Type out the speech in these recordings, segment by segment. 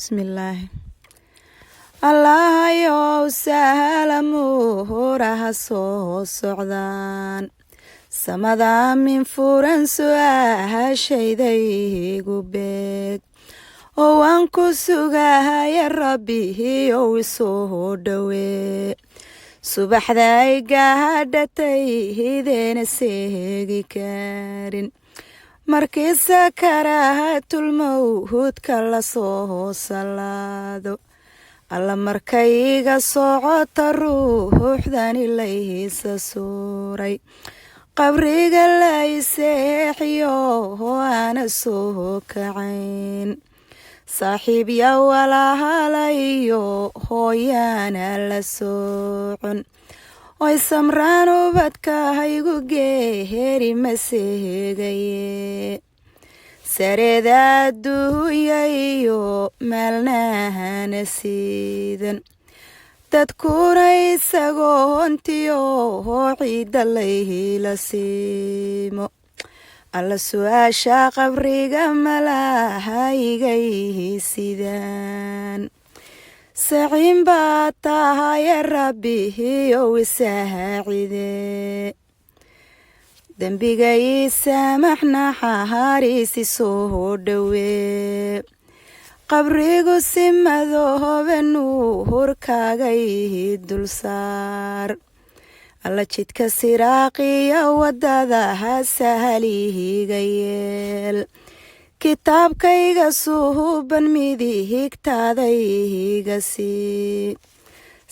Bismillaahi. Allahayow sahla muhuraha soo socdaan samada min furan su'aashayda igu beeg oo waan ku sugahaya rabbiyow isoo dhowee subaxday gaadhatay hideena seegi karin markii sakarahatul mawhudka la soo salaado alla markay iga socota ruuxdan ilaysa suuray qabriga lay seexiyo aana soo kacayn saaxiib ya walahalayo hooyaana la socon oy samraan ubadka haygu geeheri ma seegaye sareeda adduunya iyo maalnahana siidan dadkuna isagoo hontiyo ciidda layhila siimo alla su-aasha qabriga malahaygayhi sidaan saciin baa tahaye rabbiyow isaacide dembiga ii saamax naxariisi soo dhowee qabrigu si madoobe nuurkaaga ii dulsaar alla jidka siraaqiya wadada ha sahalihiga yeel kitaabkayga suhuban midigtaada ihiga sii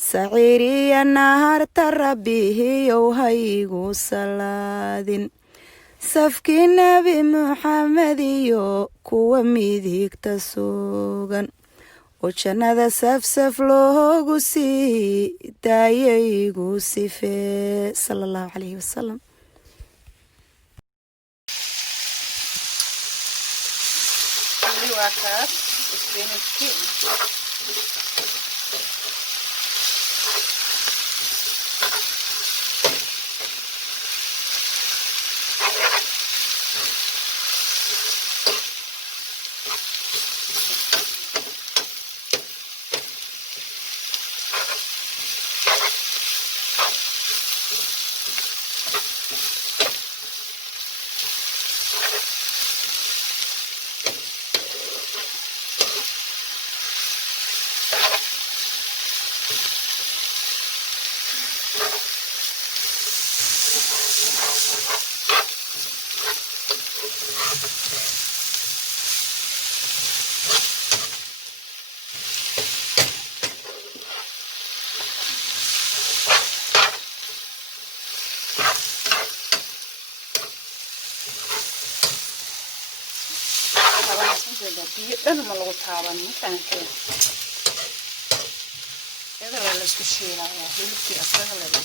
saciiriya naharta rabbiyow haygu salaadin safkii nebi muxamed iyo kuwa midigta sugan oo jannada safsaf loogu sii daayaygu sifee sala allahu calayhi wasalam. biyo dhan ma lagu taaban mafahanteen iyada la isku shiilayaa hilibkii asaga la isku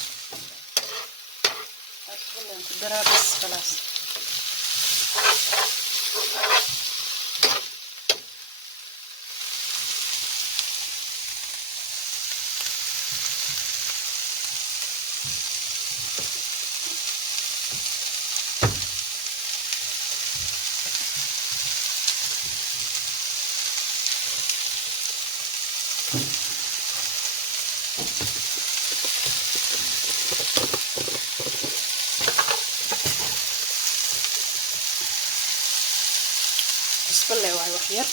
shiilaa ku daraa bas خلاص بسم الله الرحمن الرحيم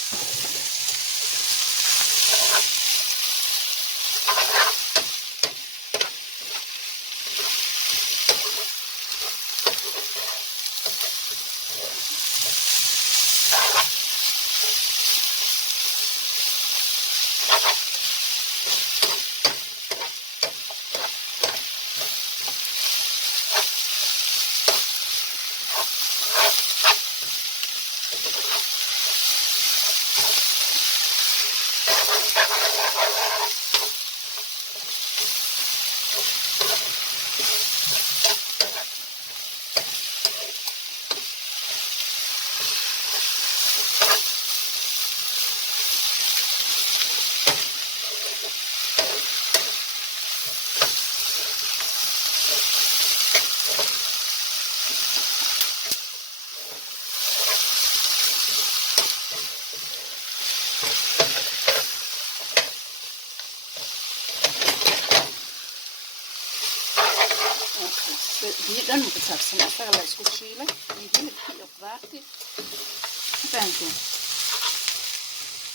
biyo dhan ku saabsan asaga la isku shiilay hilibkii iyo qudaartii faanteen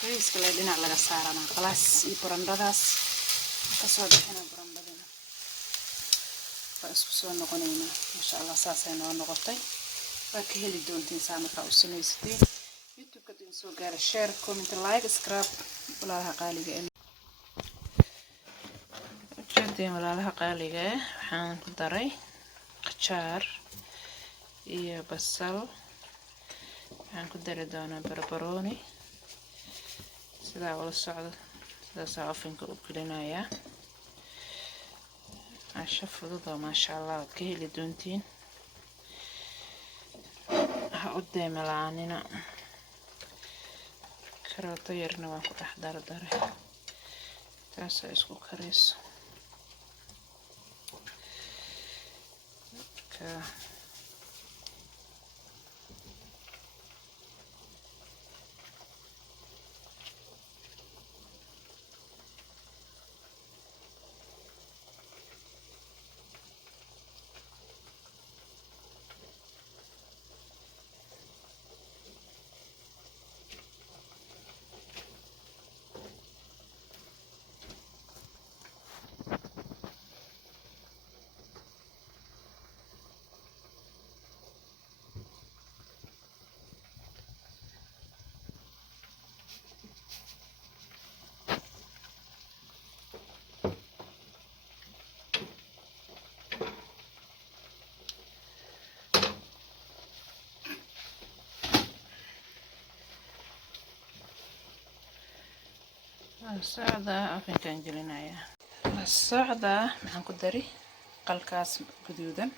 bariiska la dhinac laga saaranaa khalaas iyo barandadaas ka soo bixina barandadina waa isku soo noqonaynaa masha Allah saasay noo noqotay waa ka heli doontiin saa markaa u samaysateen youtube-ka idin soo gaara share comment like subscribe walaalaha qaaliga ujeedeen walaalaha qaaliga waxaan ku daray qajaar iyo basal waxaan ku dari doonaa barbarooni sidaa wala socdo sidaasaa ofinka u gelinayaa casho fudud oo maasha Allah waad ka heli doontiin ha u deemalaanina karooto yarna waan ku dhex dardaray taasoo isku karayso socda afinkan gelinaya socda maxaan ku dari qalkaas guduudan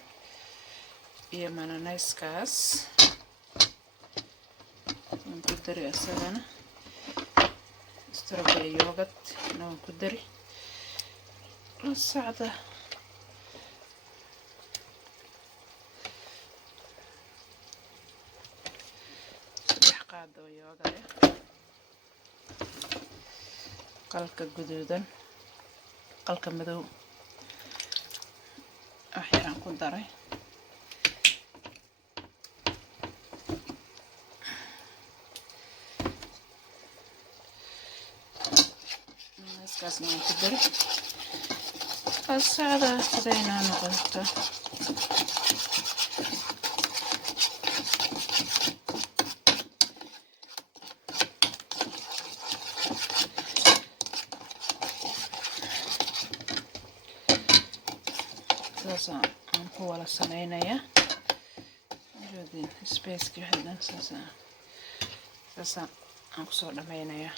iyo mananayskaas waan ku dari asagana strawberry yogurt waan ku dari socda saddex qaado yogurt qalka guduudan qalka madow waxaan ku daray iskaasna waan ku daray qasacda sidayna noqoto aan ku wala sameynaya joodin space-ki hadan saasa aan ku soo dhameynaya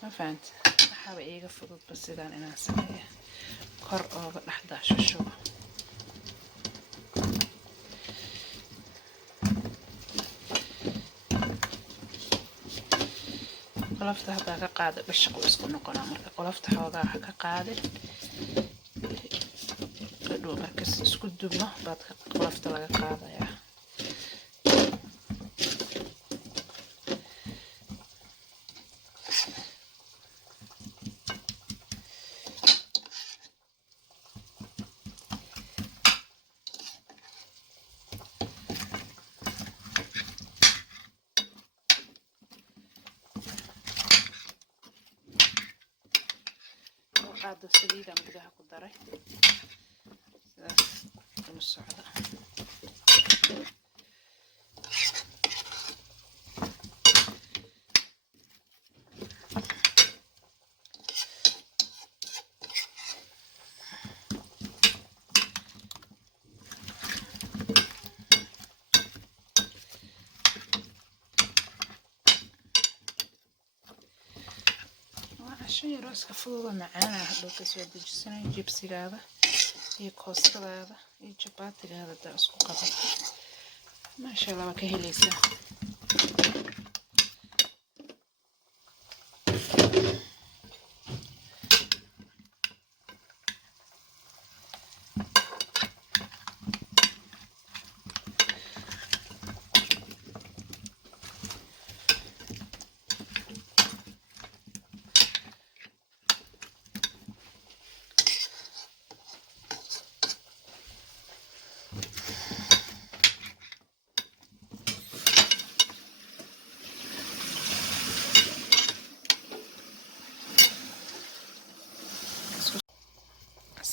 ma fahanti waxaaba iiga fududba sidaan inaan sameeyo kor ooga dhexdaasho shubo qolofta haddaa ka qaada bashaqo isku noqonaa marka qolofta xoogaa ka qaadin markas isku dubno baad qolofta laga qaadayaa qaado saliidaan gudaha ku daray الصعدة وعشان راسك فوضى معانا هدو كسوة دجسنا جيبسي هذا iyo koostadaada iyo jabaatigaada daa isku qabato maasha Allah waa ka helaysaa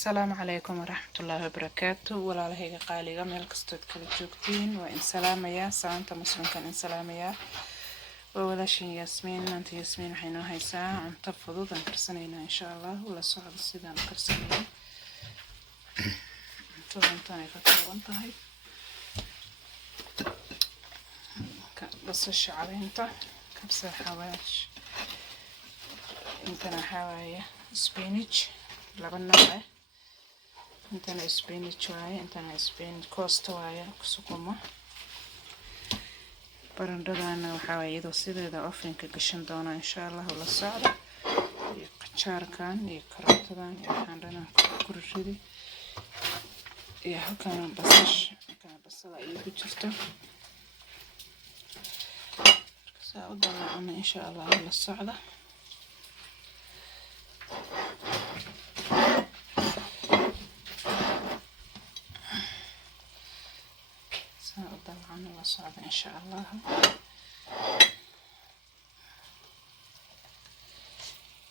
السلام عليكم ورحمة الله وبركاته. ولا لهيك قالي ميل كستود كل جوكتين وإن سلام يا سلامة مسلم كان إن سلام يا ولا شيء ياسمين أنت ياسمين حينو هاي ساعة عم تفضل كرسنينا إن شاء الله ولا صعد السيدان كرسنينا طبعا تاني كتبان تهي بس الشعرين انت كبسة حواش انتنا حوايا سبينيش لبن نوعه انتنا سبينيش واي انتنا سبينيش كوست واي كسكوما برندنا وحوايا دو سيدة دا أوفين كقشن دونا إن شاء الله ولا صعدة يقشار كان يكرات دان يحاندنا كرشدي كان بسش كان بسلا يبجرته سأودنا عنا إن شاء الله ولا الصعدة سأودنا عنا ولا الصعدة إن شاء الله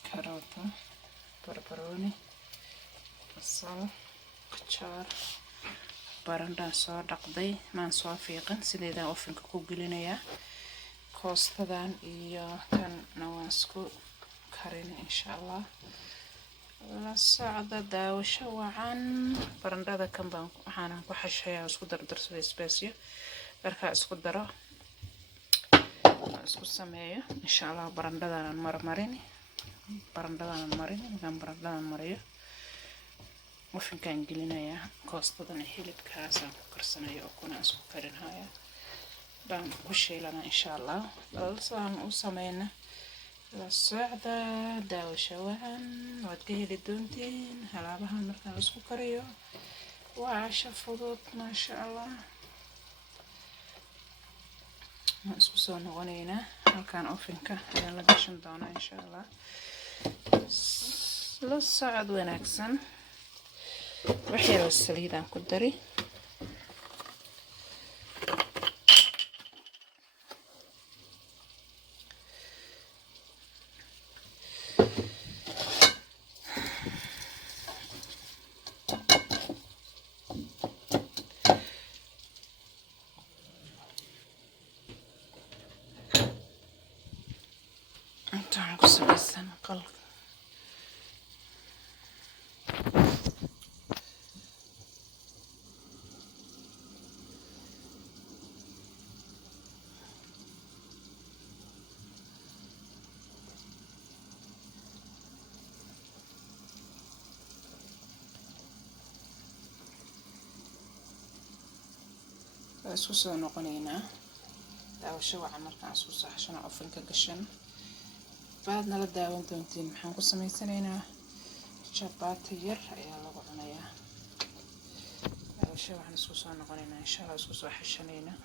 كاروتا بربروني بصل قشار برندان soo dhaqday maan soo fiiqin sideeda ofinka ku gelinaya koostadan iyo tan nawasku karin insha Allah la socda daawasho wacan barandada kan baan waxaan ku xashayaa isku dardarsaday space marka isku daro isku sameeyo insha Allah barandadan marmarin barandadan mariyo وفنكان قلنايا كوستدنا هيلب كاسا كرسنايا وكنا اسكو كرنهايا بان كشي لنا ان شاء الله بلسان وسمينا للسعدة داوشة وعن واتكهي للدونتين هلابها مركان اسكو كريو وعاشا فضوط ما شاء الله ما اسكو سونا غنينا هالكان اوفنكا يلا قشن دونا ان شاء الله للسعد ونكسن وحيرو السليدان كدري انتو عنكو سبيسان قلق اسكو سو نقنينا daawasho wacan markaan isku saxshano ofinka gashan baadna la daawan doontiin maxaan ku sameysanaynaa chapati yar ayaa lagu cunayaa daawasho waxaan isku soo noqonaynaa insha Allah isku soo xashanaynaa